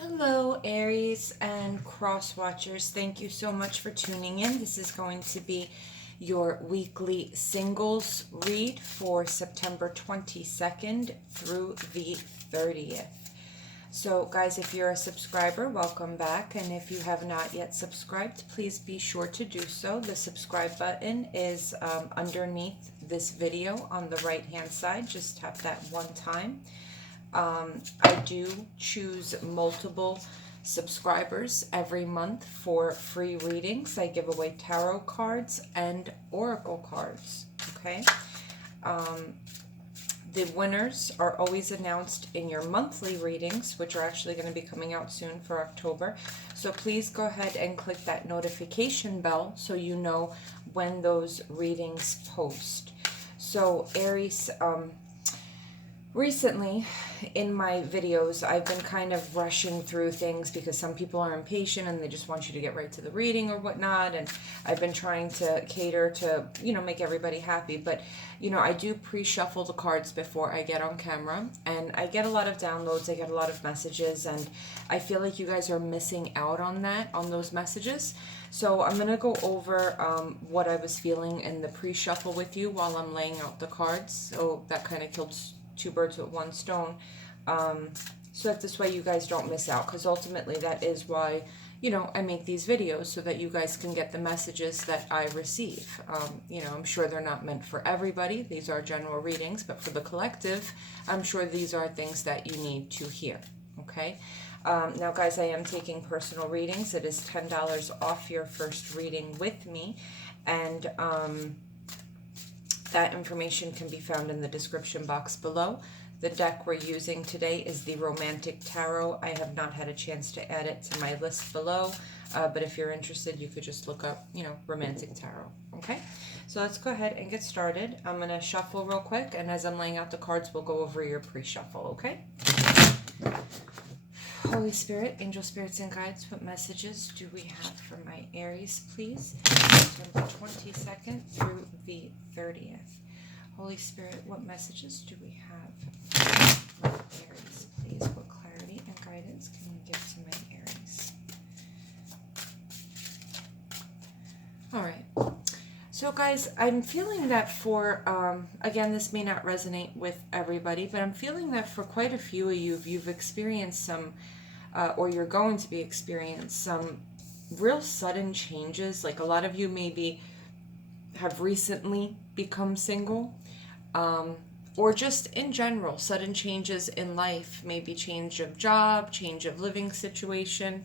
Hello, Aries and cross watchers. Thank you so much for tuning in. This is going to be your weekly singles read for September 22nd through the 30th. So, guys, if you're a subscriber, welcome back. And if you have not yet subscribed, please be sure to do so. The subscribe button is underneath this video on the right-hand side. Just tap that one time. I do choose multiple subscribers every month for free readings. I give away tarot cards and oracle cards. Okay. The winners are always announced in your monthly readings, which are actually going to be coming out soon for October. So please go ahead and click that notification bell so you know when those readings post. So Aries, recently, in my videos, I've been kind of rushing through things because some people are impatient and they just want you to get right to the reading or whatnot. And I've been trying to cater to, make everybody happy. But, I do pre-shuffle the cards before I get on camera. And I get a lot of downloads. I get a lot of messages. And I feel like you guys are missing out on that, on those messages. So I'm going to go over what I was feeling in the pre-shuffle with you while I'm laying out the cards. So that kind of killed two birds with one stone, so that this way you guys don't miss out, because ultimately that is why I make these videos, so that you guys can get the messages that I receive. I'm sure they're not meant for everybody. These are general readings, but for the collective, I'm sure these are things that you need to hear. Okay. Now, guys, I am taking personal readings. It is $10 off your first reading with me, and that information can be found in the description box below. The deck we're using today is the Romantic Tarot. I have not had a chance to add it to my list below, but if you're interested, you could just look up, Romantic Tarot. Okay, so let's go ahead and get started. I'm going to shuffle real quick, and as I'm laying out the cards, we'll go over your pre-shuffle, okay? Holy Spirit, angel spirits and guides, what messages do we have for my Aries, please? September 22nd through the 30th. Holy Spirit, what messages do we have for my Aries, please? What clarity and guidance can you give to my Aries? All right. So guys, I'm feeling that for, again, this may not resonate with everybody, but I'm feeling that for quite a few of you, you've experienced some, or you're going to be experiencing some real sudden changes. Like a lot of you maybe have recently become single, or just in general, sudden changes in life, maybe change of job, change of living situation.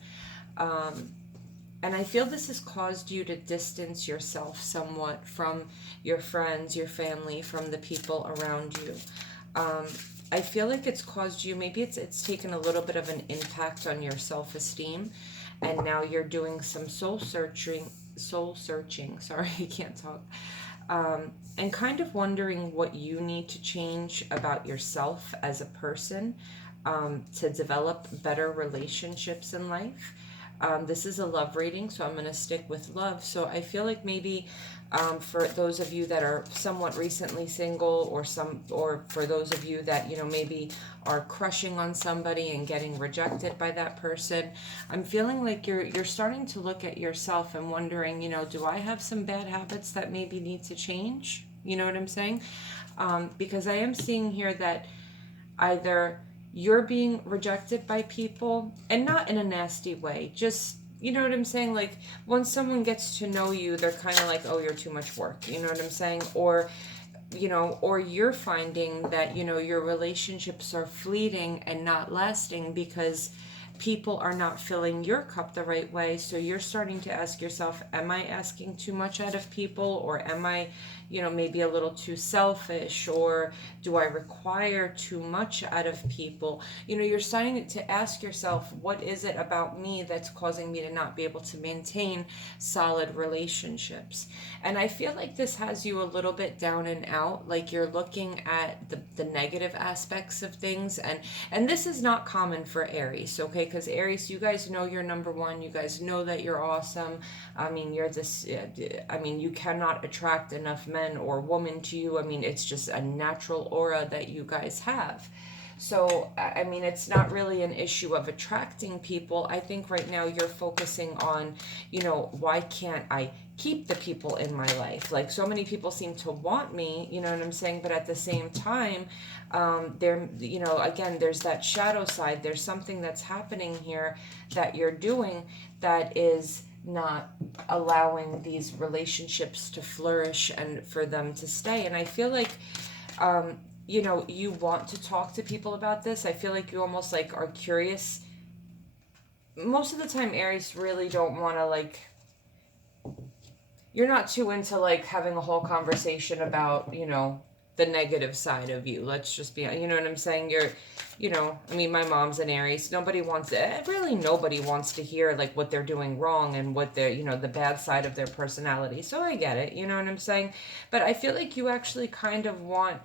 And I feel this has caused you to distance yourself somewhat from your friends, your family, from the people around you. I feel like it's caused you, maybe it's taken a little bit of an impact on your self-esteem, and now you're doing some soul searching, sorry, I can't talk, and kind of wondering what you need to change about yourself as a person, to develop better relationships in life. This is a love reading, so I'm going to stick with love. So I feel like maybe for those of you that are somewhat recently single, or for those of you that maybe are crushing on somebody and getting rejected by that person, I'm feeling like you're starting to look at yourself and wondering, do I have some bad habits that maybe need to change? You know what I'm saying? Because I am seeing here that either you're being rejected by people, and not in a nasty way, just, you know what I'm saying, like when someone gets to know you, they're kind of like, oh, you're too much work, you know what I'm saying? Or or you're finding that your relationships are fleeting and not lasting because people are not filling your cup the right way. So you're starting to ask yourself, am I asking too much out of people, or am I maybe a little too selfish, or do I require too much out of people? You're starting to ask yourself, what is it about me that's causing me to not be able to maintain solid relationships? And I feel like this has you a little bit down and out, like you're looking at the negative aspects of things. And this is not common for Aries, okay? Because Aries, you guys know you're number one. You guys know that you're awesome. I mean, you cannot attract enough men or women to you. I mean, it's just a natural aura that you guys have. So, I mean, it's not really an issue of attracting people. I think right now you're focusing on, why can't I keep the people in my life? Like, so many people seem to want me, you know what I'm saying? But at the same time, there, again, there's that shadow side. There's something that's happening here that you're doing that is not allowing these relationships to flourish and for them to stay. And I feel like, you want to talk to people about this. I feel like you almost like are curious. Most of the time, Aries really don't want to like. You're not too into like having a whole conversation about the negative side of you. Let's just be, you know what I'm saying? I mean, my mom's an Aries. Really nobody wants to hear like what they're doing wrong and what they're, the bad side of their personality. So I get it, you know what I'm saying? But I feel like you actually kind of want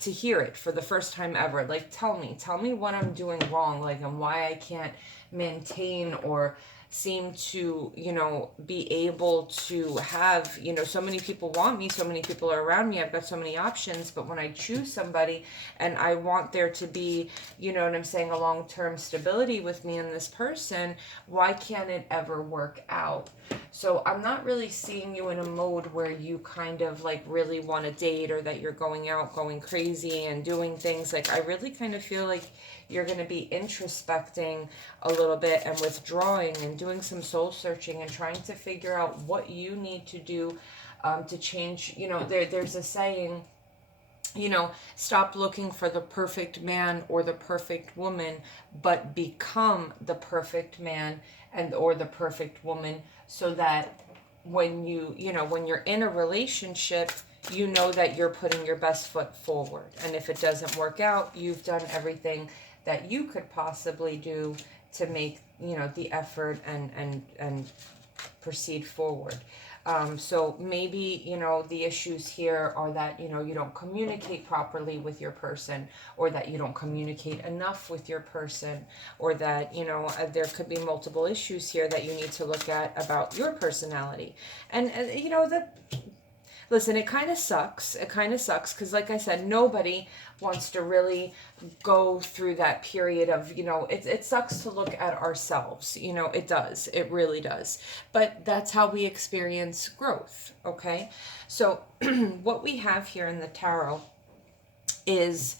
to hear it for the first time ever. Like, tell me what I'm doing wrong, like, and why I can't maintain or seem to, be able to have, so many people want me, so many people are around me, I've got so many options, but when I choose somebody and I want there to be, you know what I'm saying, a long-term stability with me and this person, why can't it ever work out? So I'm not really seeing you in a mode where you kind of like really want to date, or that you're going out, going crazy and doing things. Like, I really kind of feel like you're going to be introspecting a little bit and withdrawing and doing some soul searching and trying to figure out what you need to do to change. There's a saying, stop looking for the perfect man or the perfect woman, but become the perfect man and or the perfect woman, so that when when you're in a relationship, that you're putting your best foot forward. And if it doesn't work out, you've done everything that you could possibly do to make, the effort and proceed forward. So maybe, the issues here are that, you don't communicate properly with your person, or that you don't communicate enough with your person, or that, there could be multiple issues here that you need to look at about your personality. And listen, it kind of sucks. It kind of sucks because, like I said, nobody wants to really go through that period of, it sucks to look at ourselves. It does. It really does. But that's how we experience growth, okay? So what we have here in the tarot is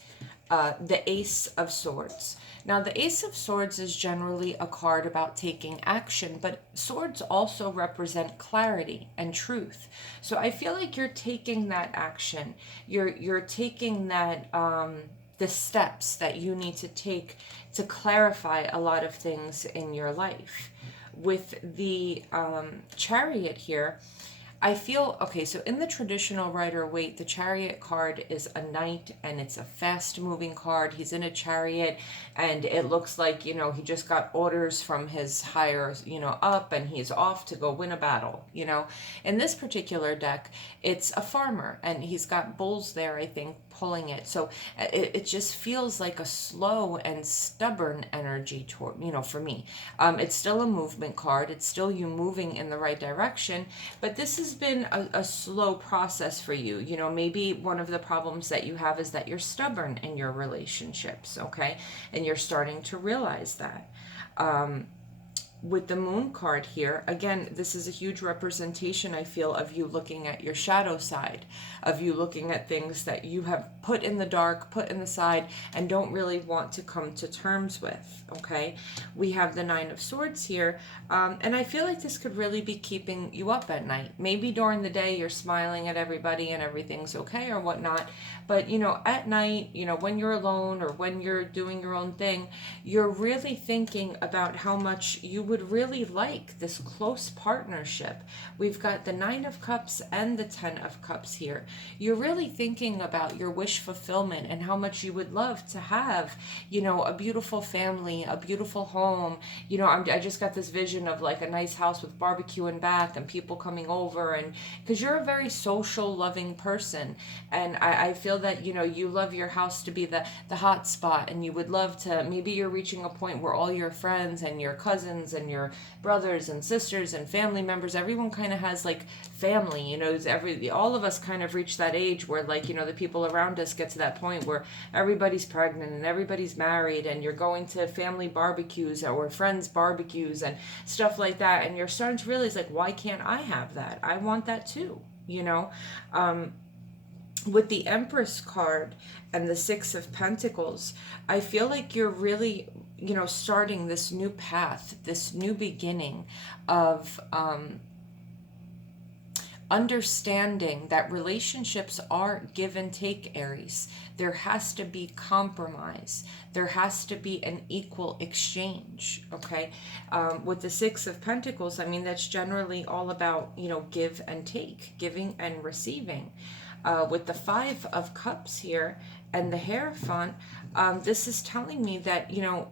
the Ace of Swords. Now, the Ace of Swords is generally a card about taking action, but swords also represent clarity and truth. So I feel like you're taking that action. You're taking that the steps that you need to take to clarify a lot of things in your life. With the Chariot here, I feel, okay, so in the traditional Rider-Waite, the Chariot card is a knight, and it's a fast-moving card. He's in a chariot, and it looks like, he just got orders from his higher, up, and he's off to go win a battle, In this particular deck, it's a farmer, and he's got bulls there, I think, pulling it. So it just feels like a slow and stubborn energy toward, for me. It's still a movement card. It's still you moving in the right direction, but this has been a slow process for you. Maybe one of the problems that you have is that you're stubborn in your relationships, okay? And you're starting to realize that. With the Moon card here, again, this is a huge representation, I feel, of you looking at your shadow side, of you looking at things that you have put in the dark, put in the side, and don't really want to come to terms with, okay? We have the Nine of Swords here, and I feel like this could really be keeping you up at night. Maybe during the day you're smiling at everybody and everything's okay or whatnot, but, at night, when you're alone or when you're doing your own thing, you're really thinking about how much you would really like this close partnership. We've got the Nine of Cups and the Ten of Cups here. You're really thinking about your wish fulfillment and how much you would love to have, a beautiful family, a beautiful home. I just got this vision of like a nice house with barbecue in back and people coming over, and because you're a very social, loving person, and I feel that, you love your house to be the hot spot, and you would love to, maybe you're reaching a point where all your friends and your cousins and your brothers and sisters and family members. Everyone kind of has like family, you know, all of us kind of reach that age where, like, you know, the people around us get to that point where everybody's pregnant and everybody's married, and you're going to family barbecues or friends barbecues and stuff like that, and you're starting to realize, like, why can't I have that? I want that too, you know. With the Empress card and the Six of Pentacles, I feel like you're really, you know, starting this new path, this new beginning of understanding that relationships are give and take, Aries. There has to be compromise. There has to be an equal exchange, okay? With the Six of Pentacles, I mean, that's generally all about, you know, give and take, giving and receiving. With the Five of Cups here and the Hierophant, this is telling me that, you know,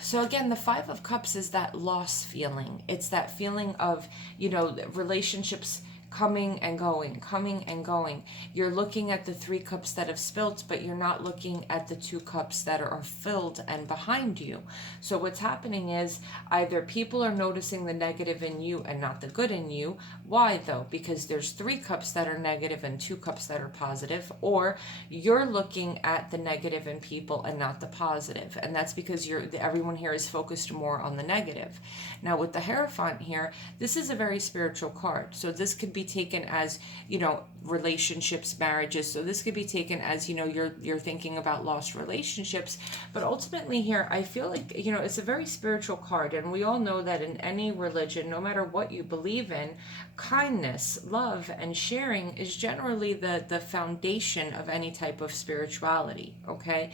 so again, the Five of Cups is that loss feeling. It's that feeling of, you know, relationships coming and going, coming and going. You're looking at the 3 cups that have spilt, but you're not looking at the 2 cups that are filled and behind you. So what's happening is either people are noticing the negative in you and not the good in you. Why though? Because there's 3 cups that are negative and 2 cups that are positive, or you're looking at the negative in people and not the positive. And that's because everyone here is focused more on the negative. Now with the Hierophant here, this is a very spiritual card. So this could be taken as, you know, relationships, marriages. So this could be taken as, you know, you're thinking about lost relationships. But ultimately here, I feel like, you know, it's a very spiritual card. And we all know that in any religion, no matter what you believe in, kindness, love, and sharing is generally the foundation of any type of spirituality, okay?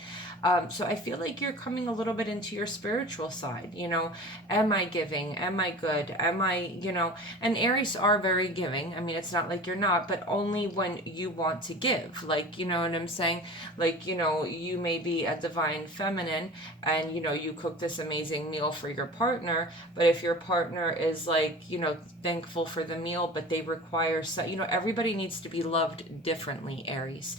So I feel like you're coming a little bit into your spiritual side, you know. Am I giving? Am I good? Am I, you know, and Aries are very giving. I mean, it's not like you're not, but only when you want to give. Like, you know what I'm saying? Like, you know, you may be a divine feminine and, you know, you cook this amazing meal for your partner, but if your partner is like, you know, thankful for the meal, but they require, you know, everybody needs to be loved differently, Aries.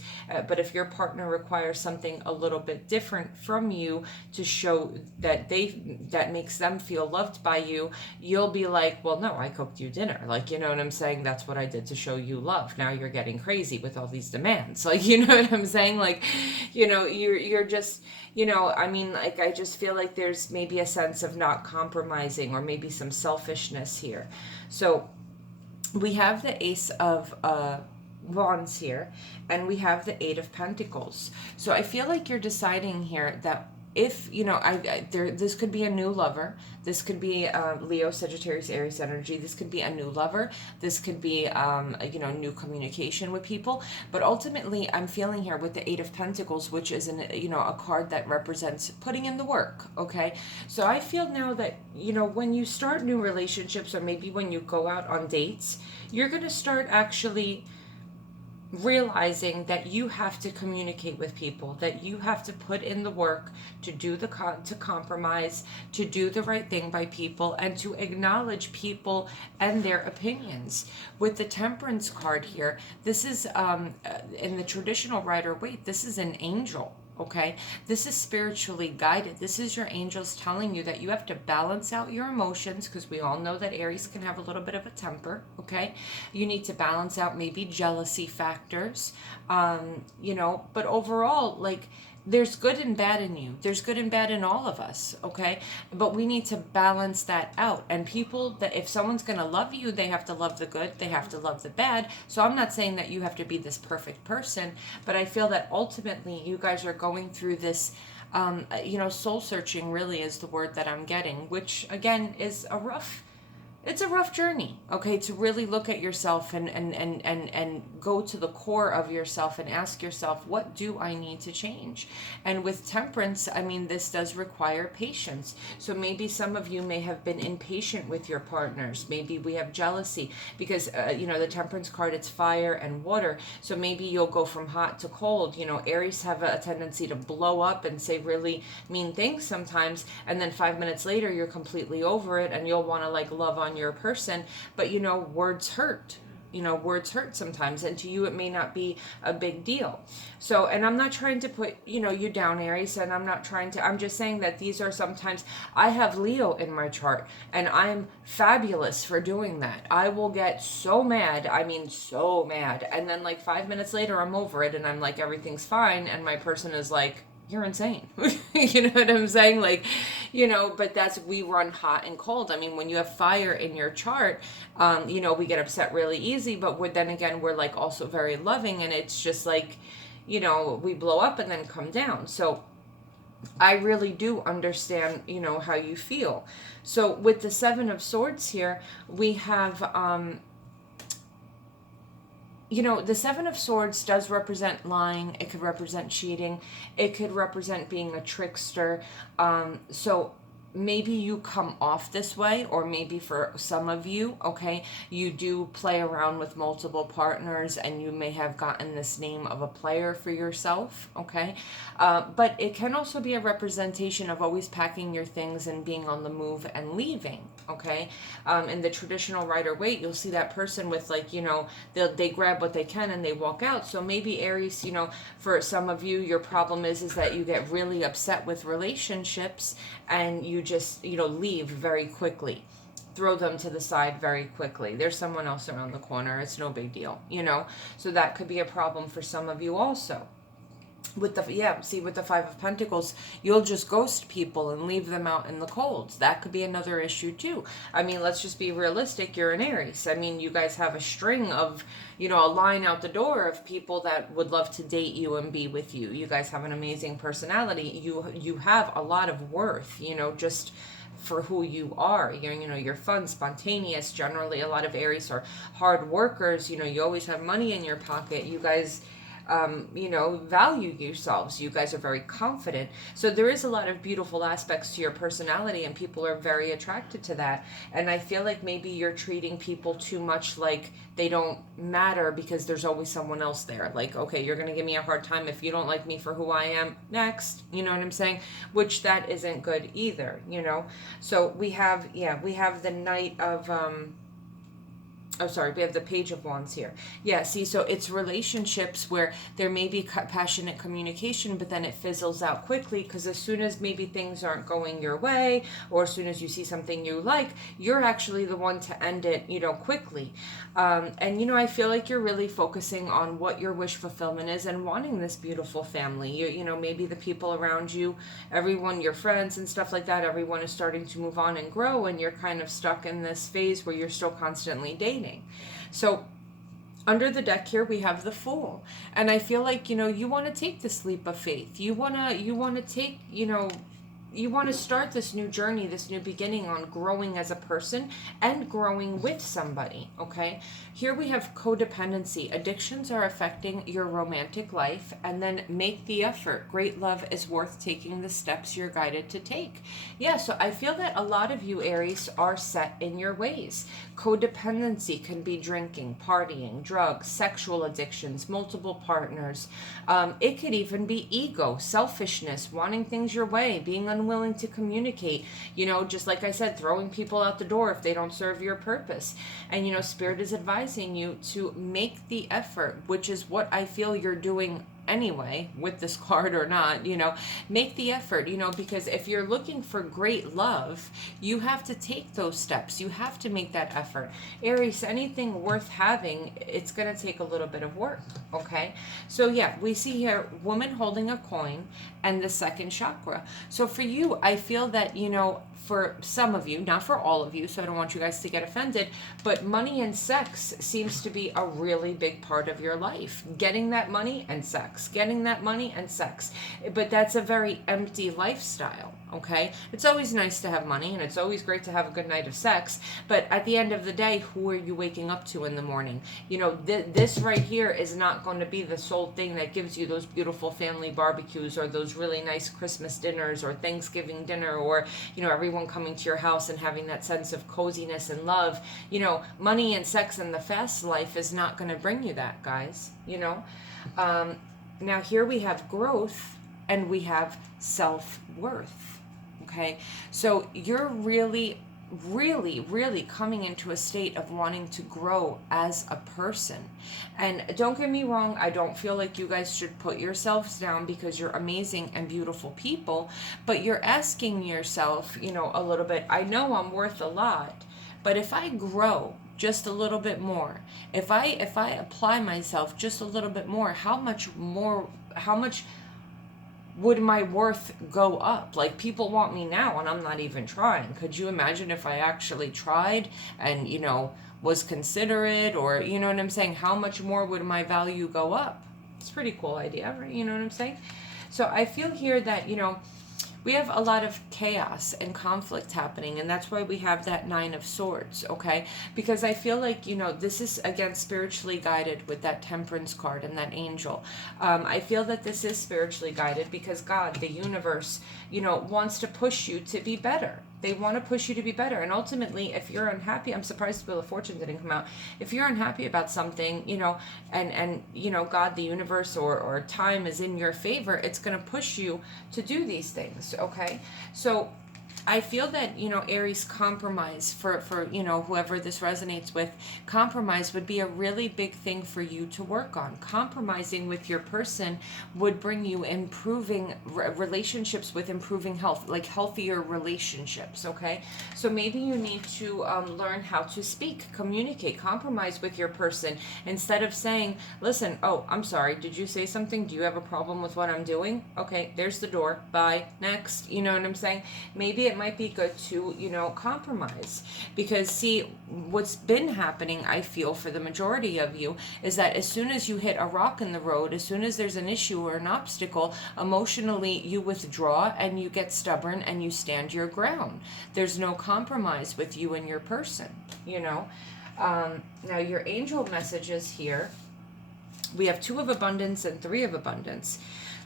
But if your partner requires something a little bit different from you to show that that makes them feel loved by you, you'll be like, well, no, I cooked you dinner. Like, you know what I'm saying? That's what I did to show you love. Now you're getting crazy with all these demands. Like, you know what I'm saying? Like, you know, you're just, you know, I mean, like, I just feel like there's maybe a sense of not compromising or maybe some selfishness here. So we have the Ace of Wands here, and we have the Eight of Pentacles. So I feel like you're deciding here that if, you know, this could be a new lover. This could be Leo, Sagittarius, Aries energy. This could be a new lover. This could be, you know, new communication with people. But ultimately, I'm feeling here with the Eight of Pentacles, which is, you know, a card that represents putting in the work, okay? So I feel now that, you know, when you start new relationships, or maybe when you go out on dates, you're going to start actually realizing that you have to communicate with people, that you have to put in the work to do to compromise, to do the right thing by people, and to acknowledge people and their opinions. With the Temperance card here, this is in the traditional Rider-Waite, this is an angel. Okay, this is spiritually guided. This is your angels telling you that you have to balance out your emotions, because we all know that Aries can have a little bit of a temper. Okay, you need to balance out maybe jealousy factors, you know, but overall, like, there's good and bad in you. There's good and bad in all of us, okay? But we need to balance that out. And people, that if someone's going to love you, they have to love the good, they have to love the bad. So I'm not saying that you have to be this perfect person, but I feel that ultimately you guys are going through this, you know, soul searching really is the word that I'm getting, which again is it's a rough journey, okay, to really look at yourself and go to the core of yourself and ask yourself, what do I need to change? And with Temperance, I mean, this does require patience. So maybe some of you may have been impatient with your partners. Maybe we have jealousy because, you know, the Temperance card, it's fire and water. So maybe you'll go from hot to cold. You know, Aries have a tendency to blow up and say really mean things sometimes. And then 5 minutes later, you're completely over it and you'll want to like love on your person, but you know, words hurt. words hurt sometimes, and to you it may not be a big deal. So, and I'm not trying to put, you down, Aries, and I'm just saying that these are sometimes, I have Leo in my chart, and I'm fabulous for doing that. I will get so mad, I mean so mad, and then like 5 minutes later I'm over it and I'm like, everything's fine, and my person is like, you're insane. You know what I'm saying? Like, but we run hot and cold. I mean, when you have fire in your chart, we get upset really easy, but then again, we're like also very loving, and it's just like, we blow up and then come down. So I really do understand, how you feel. So with the Seven of Swords here, we have, the Seven of Swords does represent lying. It could represent cheating. It could represent being a trickster. So maybe you come off this way, or maybe for some of you, okay, you do play around with multiple partners, and you may have gotten this name of a player for yourself, okay? But it can also be a representation of always packing your things and being on the move and leaving, okay? In the traditional Rider-Waite, you'll see that person with like, they grab what they can and they walk out. So maybe Aries, for some of you, your problem is that you get really upset with relationships, and you just, leave very quickly. Throw them to the side very quickly. There's someone else around the corner. It's no big deal, So that could be a problem for some of you also. With the Five of Pentacles, you'll just ghost people and leave them out in the cold. That could be another issue too. I mean, let's just be realistic. You're an Aries. I mean, you guys have a string of, a line out the door of people that would love to date you and be with you. You guys have an amazing personality. You have a lot of worth, just for who you are. You're fun, spontaneous. Generally, a lot of Aries are hard workers. You always have money in your pocket. You guys value yourselves. You guys are very confident. So there is a lot of beautiful aspects to your personality, and people are very attracted to that. And I feel like maybe you're treating people too much like they don't matter, because there's always someone else there. Like, okay, you're going to give me a hard time if you don't like me for who I am. Next, you know what I'm saying? Which that isn't good either, So we have the Knight of, we have the Page of Wands here. Yeah, see, so it's relationships where there may be passionate communication, but then it fizzles out quickly, because as soon as maybe things aren't going your way, or as soon as you see something you like, you're actually the one to end it, quickly. And, I feel like you're really focusing on what your wish fulfillment is and wanting this beautiful family. Maybe the people around you, everyone, your friends and stuff like that, everyone is starting to move on and grow, and you're kind of stuck in this phase where you're still constantly dating. So under the deck here, we have the Fool. And I feel like, you want to take this leap of faith. You want to take, you want to start this new journey, this new beginning on growing as a person and growing with somebody, okay? Here we have codependency. Addictions are affecting your romantic life, and then make the effort. Great love is worth taking the steps you're guided to take. Yeah, so I feel that a lot of you, Aries, are set in your ways. Codependency can be drinking, partying, drugs, sexual addictions, multiple partners. It could even be ego, selfishness, wanting things your way, being unwilling to communicate, just like I said, throwing people out the door if they don't serve your purpose. And, Spirit is advising you to make the effort, which is what I feel you're doing anyway, with this card or not, make the effort, because if you're looking for great love, you have to take those steps. You have to make that effort. Aries, anything worth having, it's going to take a little bit of work, okay? So yeah, we see here, woman holding a coin and the second chakra. So for you, I feel that, for some of you, not for all of you, so I don't want you guys to get offended, but money and sex seems to be a really big part of your life. Getting that money and sex, getting that money and sex. But that's a very empty lifestyle, okay? It's always nice to have money, and it's always great to have a good night of sex, but at the end of the day, who are you waking up to in the morning? This right here is not going to be the sole thing that gives you those beautiful family barbecues, or those really nice Christmas dinners, or Thanksgiving dinner, or, everyone coming to your house and having that sense of coziness and love. Money and sex and the fast life is not going to bring you that, guys, Now here we have growth and we have self-worth, okay? So you're really really, really coming into a state of wanting to grow as a person. And don't get me wrong, I don't feel like you guys should put yourselves down, because you're amazing and beautiful people, but you're asking yourself, you know, a little bit, I know I'm worth a lot, but if I grow just a little bit more, if I apply myself just a little bit more, how much would my worth go up? Like, people want me now and I'm not even trying. Could you imagine if I actually tried and, you know, was considerate, or, you know what I'm saying? How much more would my value go up? It's a pretty cool idea, right? You know what I'm saying? So I feel here that, you know, we have a lot of chaos and conflict happening, and that's why we have that Nine of Swords, okay? Because I feel like, you know, this is, again, spiritually guided with that Temperance card and that angel. I feel that this is spiritually guided because God, the universe, you know, wants to push you to be better. They want to push you to be better. And ultimately, if you're unhappy, I'm surprised the Wheel of Fortune didn't come out. If you're unhappy about something, you know, and you know, God, the universe, or time is in your favor, it's going to push you to do these things, okay? So I feel that, you know, Aries, compromise for, you know, whoever this resonates with, compromise would be a really big thing for you to work on. Compromising with your person would bring you improving relationships with improving health, like healthier relationships, okay? So maybe you need to learn how to speak, communicate, compromise with your person, instead of saying, listen, oh, I'm sorry, did you say something? Do you have a problem with what I'm doing? Okay, there's the door, bye, next. You know what I'm saying? Maybe it might be good to, you know, compromise, because see, what's been happening, I feel, for the majority of you, is that as soon as you hit a rock in the road, as soon as there's an issue or an obstacle, emotionally you withdraw and you get stubborn and you stand your ground. There's no compromise with you and your person, you know. Now your angel messages here, we have 2 of abundance and 3 of abundance.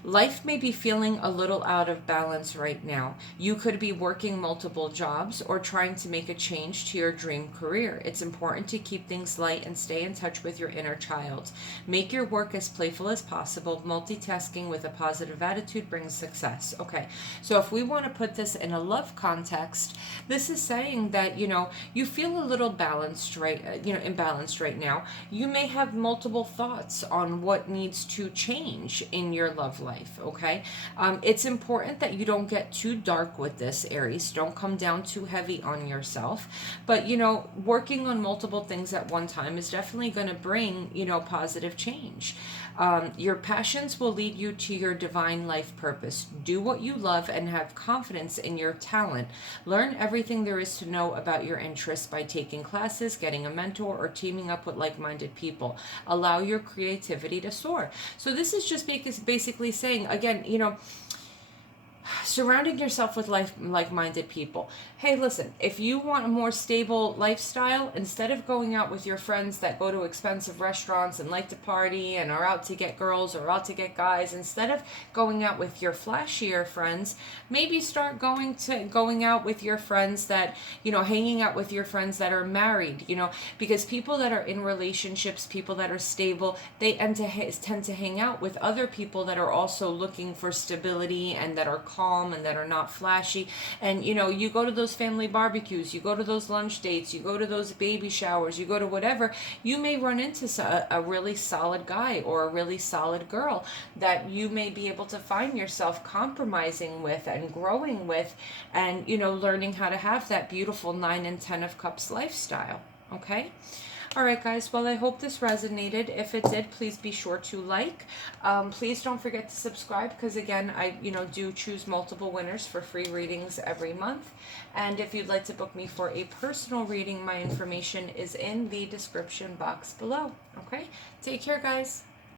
Life may be feeling a little out of balance right now. You could be working multiple jobs or trying to make a change to your dream career. It's important to keep things light and stay in touch with your inner child. Make your work as playful as possible. Multitasking with a positive attitude brings success. Okay, so if we want to put this in a love context, this is saying that, you know, you feel a little balanced imbalanced right now. You may have multiple thoughts on what needs to change in your love life. Okay, it's important that you don't get too dark with this, Aries. Don't come down too heavy on yourself, but, you know, working on multiple things at one time is definitely going to bring, you know, positive change. Your passions will lead you to your divine life purpose. Do what you love and have confidence in your talent. Learn everything there is to know about your interests by taking classes, getting a mentor, or teaming up with like-minded people. Allow your creativity to soar. So this is just basically saying, again, you know, surrounding yourself with like-minded people. Hey, listen, if you want a more stable lifestyle, instead of going out with your friends that go to expensive restaurants and like to party and are out to get girls or out to get guys, instead of going out with your flashier friends, maybe start going out with your friends that, you know, hanging out with your friends that are married, you know, because people that are in relationships, people that are stable, they tend to hang out with other people that are also looking for stability and that are calm and that are not flashy. And, you know, you go to those family barbecues, you go to those lunch dates, you go to those baby showers, you go to whatever, you may run into a really solid guy or a really solid girl that you may be able to find yourself compromising with and growing with, and, you know, learning how to have that beautiful 9 and 10 of Cups lifestyle. Okay? All right, guys. Well, I hope this resonated. If it did, please be sure to like. Please don't forget to subscribe, because, again, I, you know, do choose multiple winners for free readings every month. And if you'd like to book me for a personal reading, my information is in the description box below. Okay? Take care, guys.